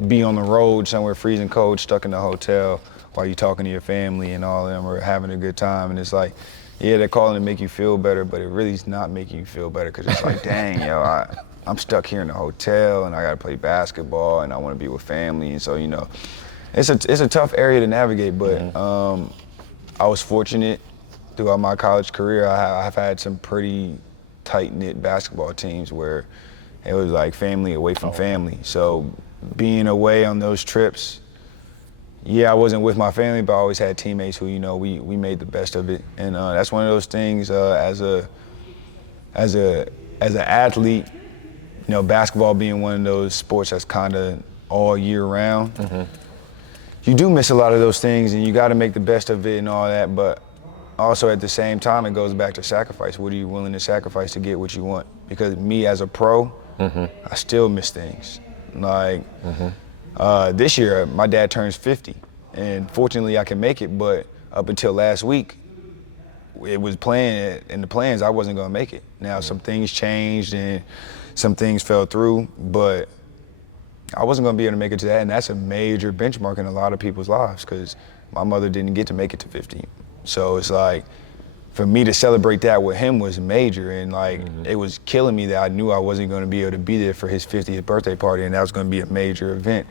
be on the road somewhere freezing cold, stuck in the hotel while you're talking to your family and all of them are having a good time. And it's like, yeah, they're calling to make you feel better, but it really is not making you feel better because it's like, dang, yo, I'm stuck here in the hotel and I gotta play basketball and I wanna be with family. And so, you know, it's a tough area to navigate, but I was fortunate throughout my college career. I've had some pretty tight-knit basketball teams where it was like family away from family. So being away on those trips, yeah, I wasn't with my family, but I always had teammates who, you know, we made the best of it. And that's one of those things as an athlete, you know, basketball being one of those sports that's kind of all year round. You do miss a lot of those things and you got to make the best of it and all that, but also at the same time, it goes back to sacrifice. What are you willing to sacrifice to get what you want? Because me as a pro, I still miss things. Like, this year, my dad turns 50, and fortunately I can make it, but up until last week, it was planned, in the plans, I wasn't gonna make it. Now, some things changed and some things fell through, but I wasn't gonna be able to make it to that, and that's a major benchmark in a lot of people's lives, because my mother didn't get to make it to 50. So it's like, for me to celebrate that with him was major, and like it was killing me that I knew I wasn't going to be able to be there for his 50th birthday party, and that was going to be a major event.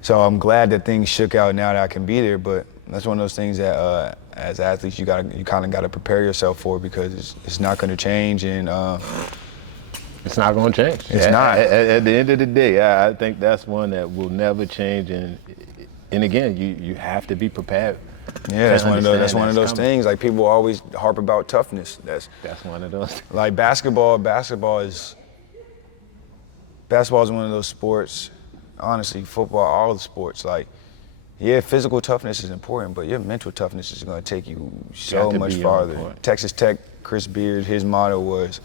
So I'm glad that things shook out now that I can be there, but that's one of those things that as athletes you kind of got to prepare yourself for, because it's not going to change, and it's not going to change. It's not. At the end of the day, I think that's one that will never change, and again, you have to be prepared. Yeah, that's one of those things. Like people always harp about toughness. That's one of those. Like basketball is one of those sports. Honestly, football, all the sports. Like, yeah, physical toughness is important, but your mental toughness is going to take you so much farther. Texas Tech, Chris Beard, his motto was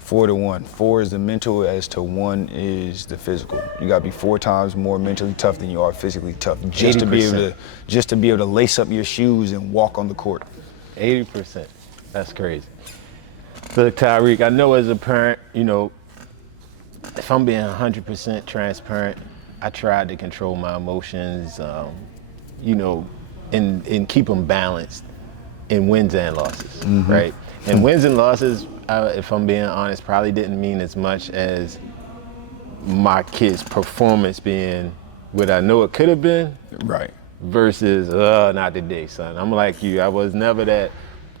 4 to 1. 4 is the mental as to 1 is the physical. You got to be 4 times more mentally tough than you are physically tough, just to be able to lace up your shoes and walk on the court. 80%. That's crazy. Look, TARIQ, I know as a parent, you know, if I'm being 100% transparent, I tried to control my emotions, you know, and keep them balanced in wins and losses, right? And wins and losses, if I'm being honest, probably didn't mean as much as my kid's performance being what I know it could have been. Right. Versus, not today, son. I'm like you. I was never that,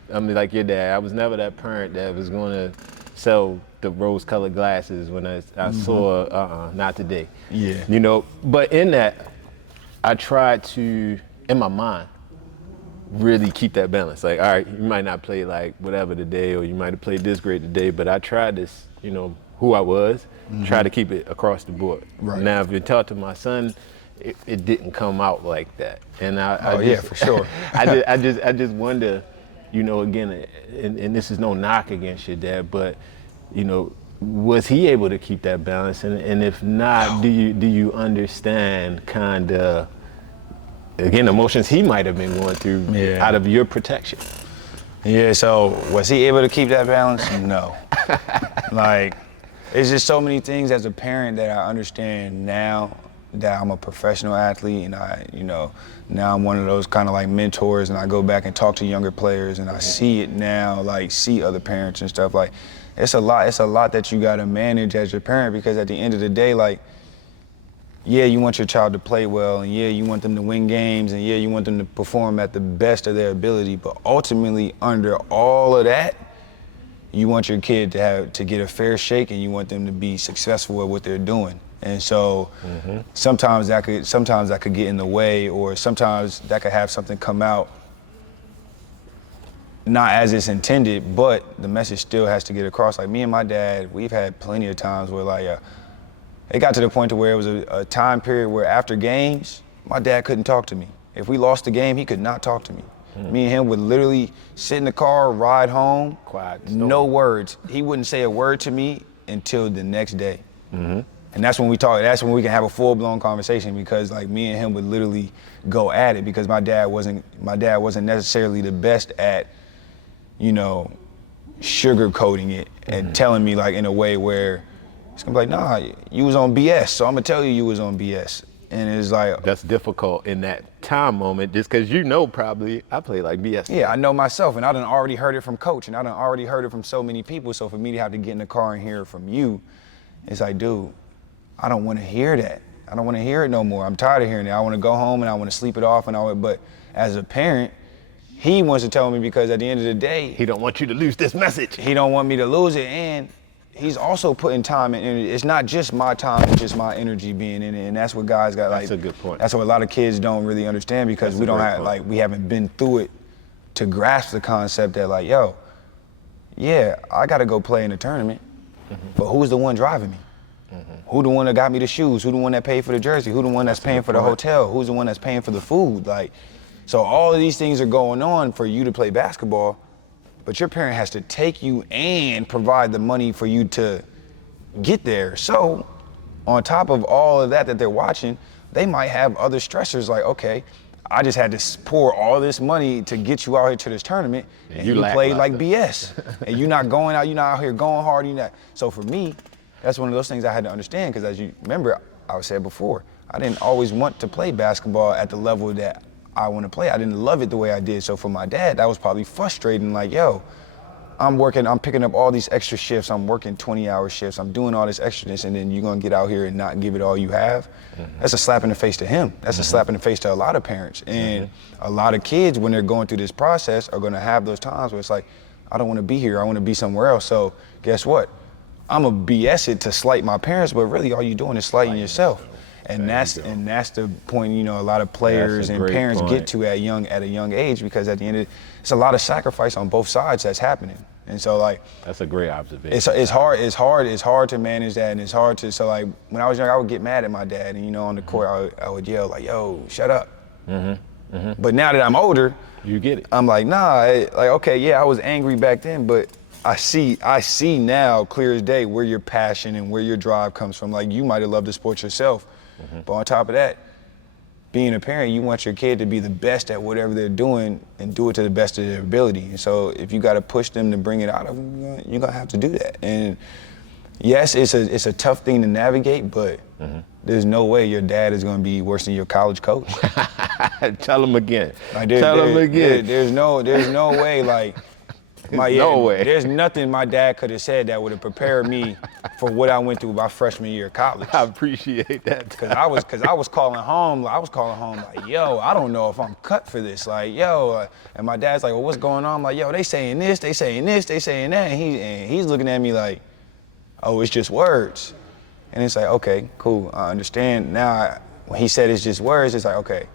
like your dad, I was never that parent that was going to sell the rose-colored glasses when I saw, not today. Yeah. You know, but in that, I tried to, in my mind, really keep that balance. Like, all right, you might not play like whatever today, or you might have played this great today, but I tried this, you know, who I was, try to keep it across the board. Right. Now, if you talk to my son, it didn't come out like that. And yeah, for sure. I just wonder, you know, again, and this is no knock against your dad, but, you know, was he able to keep that balance? And if not, do you understand kind of, again, emotions he might have been going through out of your protection? Yeah, so was he able to keep that balance? No. Like, it's just so many things as a parent that I understand now that I'm a professional athlete, and I, you know, now I'm one of those kind of like mentors, and I go back and talk to younger players, and I see it now, like see other parents and stuff. Like, it's a lot that you gotta manage as your parent, because at the end of the day, like, yeah, you want your child to play well, and yeah, you want them to win games, and yeah, you want them to perform at the best of their ability, but ultimately, under all of that, you want your kid to get a fair shake, and you want them to be successful at what they're doing. And so sometimes that could get in the way, or sometimes that could have something come out not as it's intended, but the message still has to get across. Like me and my dad, we've had plenty of times where like, it got to the point to where it was a time period where after games, my dad couldn't talk to me. If we lost the game, he could not talk to me. Me and him would literally sit in the car, ride home, Quiet no words. He wouldn't say a word to me until the next day. And that's when we talk, that's when we can have a full-blown conversation, because like me and him would literally go at it, because my dad wasn't necessarily the best at, you know, sugarcoating it and telling me like in a way where it's gonna be like, nah, you was on BS, so I'm gonna tell you was on BS. And it's like, that's difficult in that time moment, just because you know probably I play like BS. yeah, I know myself, and I done already heard it from coach, and I done already heard it from so many people. So for me to have to get in the car and hear it from you, it's like, dude, I don't want to hear that. I don't want to hear it no more. I'm tired of hearing it. I want to go home and I want to sleep it off. But as a parent, he wants to tell me, because at the end of the day, He don't want you to lose this message. he don't want me to lose it, and he's also putting time and energy. It's not just my time, it's just my energy being in it, and that's what guys got. That's like, a good point. That's what a lot of kids don't really understand, because That's we a don't great have point. like we haven't been through it to grasp the concept that like, yo, yeah, I got to go play in the tournament, but who's the one driving me? Who the one that got me the shoes? Who the one that paid for the jersey? Who the one that's paying for the hotel? Who's the one that's paying for the food? Like, so all of these things are going on for you to play basketball, but your parent has to take you and provide the money for you to get there. So on top of all of that they're watching, they might have other stressors like, okay, I just had to pour all this money to get you out here to this tournament, and you played like BS. And you're not going out, you're not out here going hard, you're not. So for me, that's one of those things I had to understand, because as you remember, I said before, I didn't always want to play basketball at the level that I want to play. I didn't love it the way I did. So for my dad, that was probably frustrating, like, yo, I'm picking up all these extra shifts, I'm working 20-hour shifts, I'm doing all this extraness, and then you're gonna get out here and not give it all you have. That's a slap in the face to him. That's a slap in the face to a lot of parents. And a lot of kids, when they're going through this process, are gonna have those times where it's like, I don't wanna be here, I wanna be somewhere else. So guess what? I'm gonna BS it to slight my parents, but really all you're doing is slighting yourself. And that's the point, you know, a lot of players and parents get to at a young age, because at the end of it, it's a lot of sacrifice on both sides that's happening. And so like, That's a great observation. it's hard to manage that, and it's hard to, so like when I was young, I would get mad at my dad, and you know, on the court, I would yell like, yo, shut up. But now that I'm older, You get it. I'm like, nah, like, okay, yeah, I was angry back then, but I see now clear as day where your passion and where your drive comes from. Like, you might have loved the sport yourself, but on top of that, being a parent, you want your kid to be the best at whatever they're doing and do it to the best of their ability. And so if you got to push them to bring it out of them, you're gonna have to do that. And yes, it's a tough thing to navigate, but there's no way your dad is gonna be worse than your college coach. Tell him again. Like, Tell him again. There's no way, like, No way. There's nothing my dad could have said that would have prepared me for what I went through my freshman year of college. I appreciate that. Cause I was calling home like, yo, I don't know if I'm cut for this. Like, yo, and my dad's like, well, what's going on? I'm like, yo, they saying this, they saying this, they saying that. And he's looking at me like, oh, it's just words. And it's like, okay, cool, I understand. Now, when he said it's just words, it's like, okay,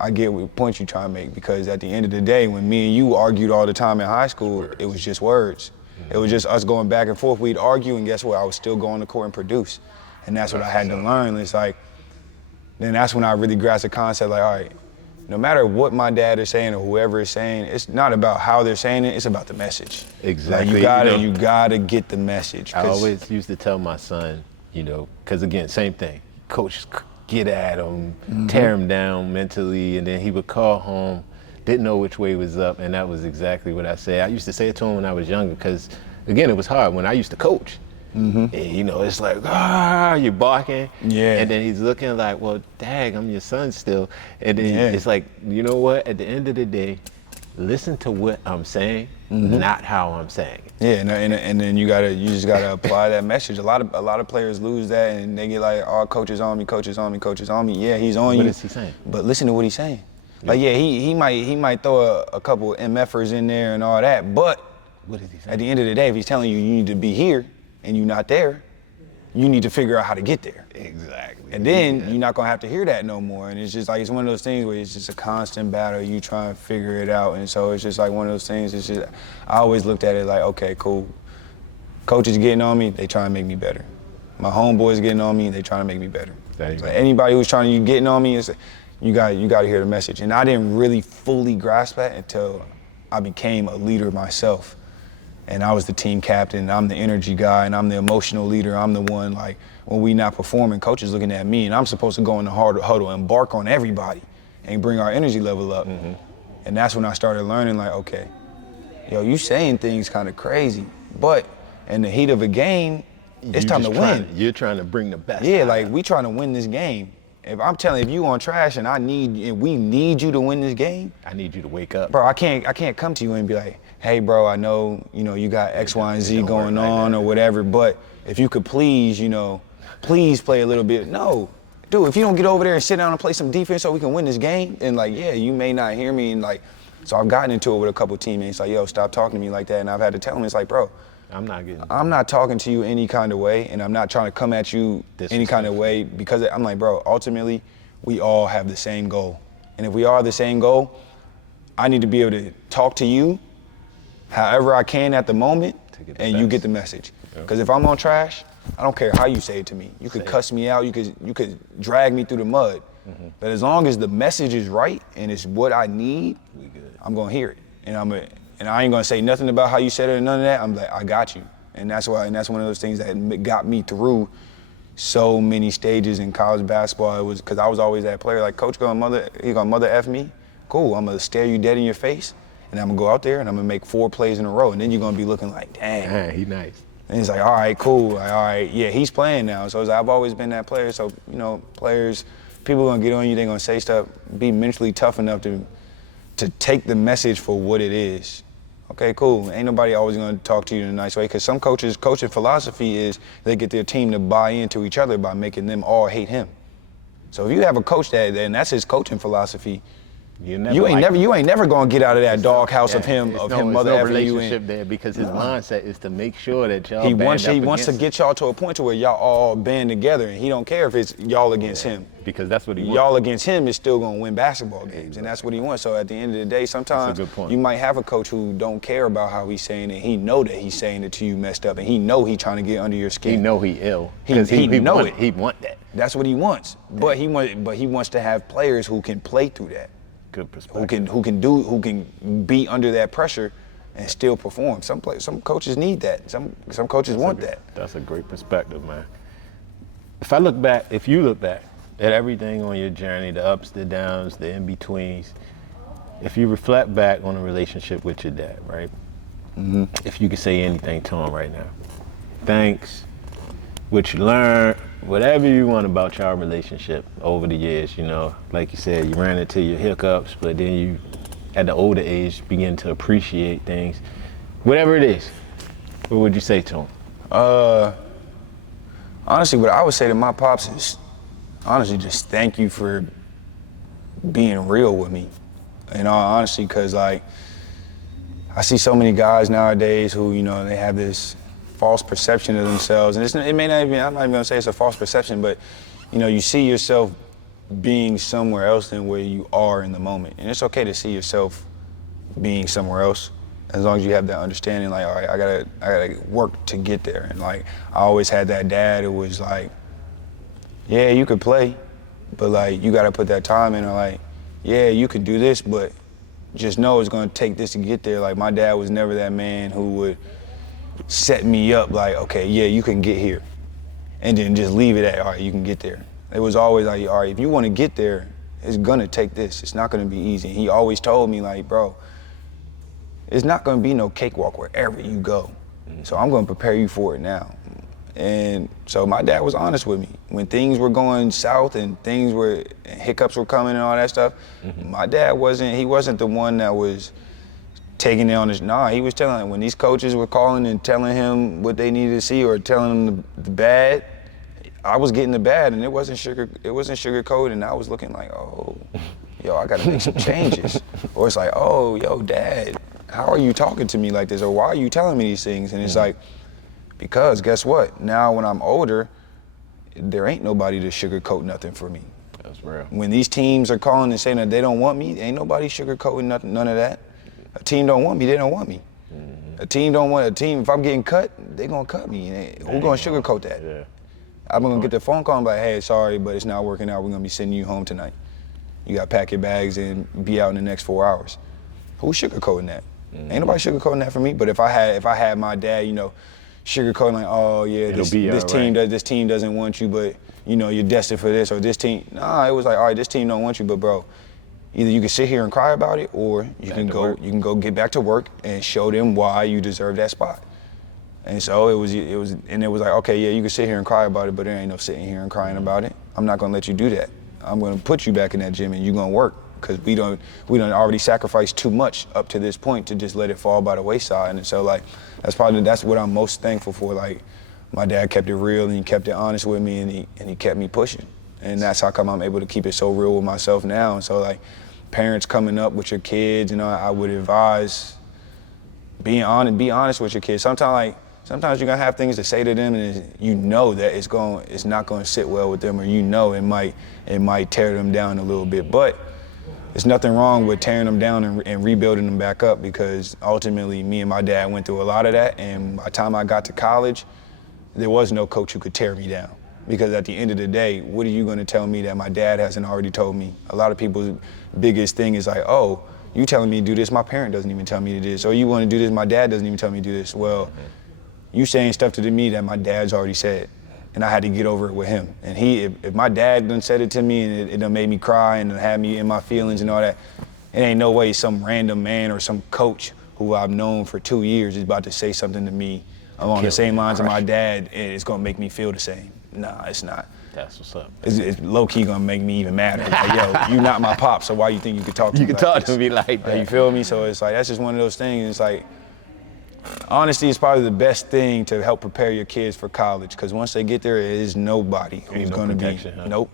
I get what point you're trying to make, because at the end of the day, when me and you argued all the time in high school, it was just words. It was just us going back and forth. We'd argue, and guess what? I was still going to court and produce. And that's what I had to learn. It's like, then that's when I really grasped the concept, like, all right, no matter what my dad is saying or whoever is saying, it's not about how they're saying it, it's about the message. Exactly. Like, you gotta get the message. I always used to tell my son, you know, because again, same thing. Coach, get at him, tear him down mentally, and then he would call home, didn't know which way was up, and that was exactly what I said. I used to say it to him when I was younger, because again, it was hard when I used to coach. And, you know, it's like, you're barking, and then he's looking like, well, dang, I'm your son still. And then it's like, you know what, at the end of the day, listen to what I'm saying, not how I'm saying it. Yeah, and then you just gotta apply that message. A lot of players lose that, and they get like, oh, coach is on me, coach is on me, coach is on me. Yeah, he's on you. What is he saying? But listen to what he's saying. Like, yeah, he might throw a couple of MFers in there and all that, but What is he saying? at the end of the day, if he's telling you you need to be here and you're not there, you need to figure out how to get there. Exactly. And then you're not gonna have to hear that no more. And it's just like, it's one of those things where it's just a constant battle. You try and figure it out. And so it's just like one of those things. It's just, I always looked at it like, okay, cool. Coaches getting on me, they try and make me better. My homeboys getting on me, they trying to make me better. There So anybody who's getting on me, you got to hear the message. And I didn't really fully grasp that until I became a leader myself. And I was the team captain, and I'm the energy guy, and I'm the emotional leader. I'm the one, like, when we not performing, coaches looking at me, and I'm supposed to go in the huddle and bark on everybody and bring our energy level up. Mm-hmm. And that's when I started learning, like, okay, yo, you saying things kind of crazy, but in the heat of a game, it's time to win. You're trying to bring the best. Yeah, like, we trying to win this game. If you on trash and we need you to win this game, I need you to wake up. Bro, I can't come to you and be like, hey, bro, I know, you got X, Y, and Z going on or whatever, but if you could please, please play a little bit. No, dude, if you don't get over there and sit down and play some defense so we can win this game, and like, yeah, you may not hear me, and like, so I've gotten into it with a couple teammates, like, yo, stop talking to me like that, and I've had to tell them, it's like, bro, I'm not talking to you any kind of way, and I'm not trying to come at you any kind of way, because I'm like, bro, ultimately, we all have the same goal. And if we all have the same goal, I need to be able to talk to you however I can at the moment, and you get the message. Because if I'm on trash, I don't care how you say it to me. You could cuss me out, you could drag me through the mud. Mm-hmm. But as long as the message is right and it's what I need, I'm gonna hear it. And I ain't gonna say nothing about how you said it or none of that. I'm like, I got you. And that's one of those things that got me through so many stages in college basketball. It was because I was always that player, like, coach gonna mother F me? Cool, I'm gonna stare you dead in your face, and I'm gonna go out there and I'm gonna make 4 plays in a row, and then you're gonna be looking like, dang. He nice. And it's like, all right, cool, like, all right, yeah, he's playing now. So I've always been that player. So, players, people gonna get on you, they gonna say stuff, be mentally tough enough to take the message for what it is. Okay, cool. Ain't nobody always gonna talk to you in a nice way, because some coaches' coaching philosophy is they get their team to buy into each other by making them all hate him. So if you have a coach and that's his coaching philosophy, you ain't never gonna get out of that doghouse of him mother effing you in. Relationship there, because his mindset is to make sure that y'all he wants to get y'all to a point to where y'all all band together, and he don't care if it's y'all against him. Because that's what he wants. Y'all against him is still gonna win basketball games, and that's what he wants. So at the end of the day, sometimes you might have a coach who don't care about how he's saying it. He know that he's saying it to you messed up, and he know he trying to get under your skin. He know he ill. He know it. He want that. That's what he wants. But he wants to have players who can play through that. Good perspective. Who can be under that pressure and still perform. Some coaches need that. Some coaches want that. That's a great perspective, man. If you look back at everything on your journey, the ups, the downs, the in-betweens, if you reflect back on the relationship with your dad, right? Mm-hmm. If you could say anything to him right now, thanks, what you learned, whatever you want about your relationship over the years, like you said, you ran into your hiccups, but then you, at the older age, begin to appreciate things. Whatever it is, what would you say to him? Honestly, what I would say to my pops is, honestly, just thank you for being real with me. In all honesty, because, like, I see so many guys nowadays who, they have this false perception of themselves, and it may not even, I'm not even gonna say it's a false perception, but you see yourself being somewhere else than where you are in the moment, and it's okay to see yourself being somewhere else as long as you have that understanding, like, all right, I gotta work to get there. And like, I always had that dad who was like, yeah, you could play, but like, you gotta put that time in, or like, yeah, you could do this, but just know it's gonna take this to get there. Like, my dad was never that man who would set me up like, okay, yeah, you can get here, and then just leave it at, all right, you can get there. It was always like, all right, if you want to get there, it's gonna take this. It's not gonna be easy. And he always told me, like, bro, it's not gonna be no cakewalk wherever you go. So I'm gonna prepare you for it now. And so my dad was honest with me. When things were going south and hiccups were coming and all that stuff, my dad wasn't the one that was taking it on his, he was telling him when these coaches were calling and telling him what they needed to see or telling him the bad, I was getting the bad, and it wasn't sugarcoated, and I was looking like, oh, yo, I gotta make some changes. Or it's like, oh, yo, Dad, how are you talking to me like this? Or why are you telling me these things? And it's like, because guess what? Now when I'm older, there ain't nobody to sugarcoat nothing for me. That's real. When these teams are calling and saying that they don't want me, ain't nobody sugarcoating nothing, none of that. A team don't want me, they don't want me. A team, if I'm getting cut, they gonna cut me. Who gonna sugarcoat that? Yeah. I'm gonna get the phone call and be like, hey, sorry, but it's not working out. We're gonna be sending you home tonight. You gotta pack your bags and be out in the next 4 hours. Who's sugarcoating that? Ain't nobody sugarcoating that for me. But if I had my dad, you know, sugarcoating like, oh yeah, this team doesn't want you, but you know, you're destined for this, or this team. Nah, it was like, all right, this team don't want you, but bro, either you can sit here and cry about it, or you can go get back to work and show them why you deserve that spot. And so it was like, okay, yeah, you can sit here and cry about it, but there ain't no sitting here and crying about it. I'm not gonna let you do that. I'm gonna put you back in that gym and you're gonna work, because we done already sacrificed too much up to this point to just let it fall by the wayside. And so like, that's what I'm most thankful for. Like, my dad kept it real and he kept it honest with me, and he kept me pushing. And that's how come I'm able to keep it so real with myself now. And so like, parents coming up with your kids, you know, I would advise be honest with your kids. Sometimes you're gonna have things to say to them, and you know that it's not gonna sit well with them, or you know it might tear them down a little bit. But there's nothing wrong with tearing them down and rebuilding them back up, because ultimately me and my dad went through a lot of that, and by the time I got to college, there was no coach who could tear me down. Because at the end of the day, what are you gonna tell me that my dad hasn't already told me? A lot of people's biggest thing is like, oh, you telling me to do this, my parent doesn't even tell me to do this. Or you wanna do this, my dad doesn't even tell me to do this. Well, you saying stuff to me that my dad's already said, and I had to get over it with him. And if my dad done said it to me and it done made me cry and had me in my feelings and all that, it ain't no way some random man or some coach who I've known for 2 years is about to say something to me along the same lines of my dad, and it's gonna make me feel the same. Nah, it's not. That's what's up. It's low-key gonna make me even madder. Like, yo, you not my pop, so why you think you could talk to me like this? You can talk to me like that. You feel me? So it's like, that's just one of those things. It's like, honesty is probably the best thing to help prepare your kids for college, because once they get there, it is nobody who's gonna be, nope,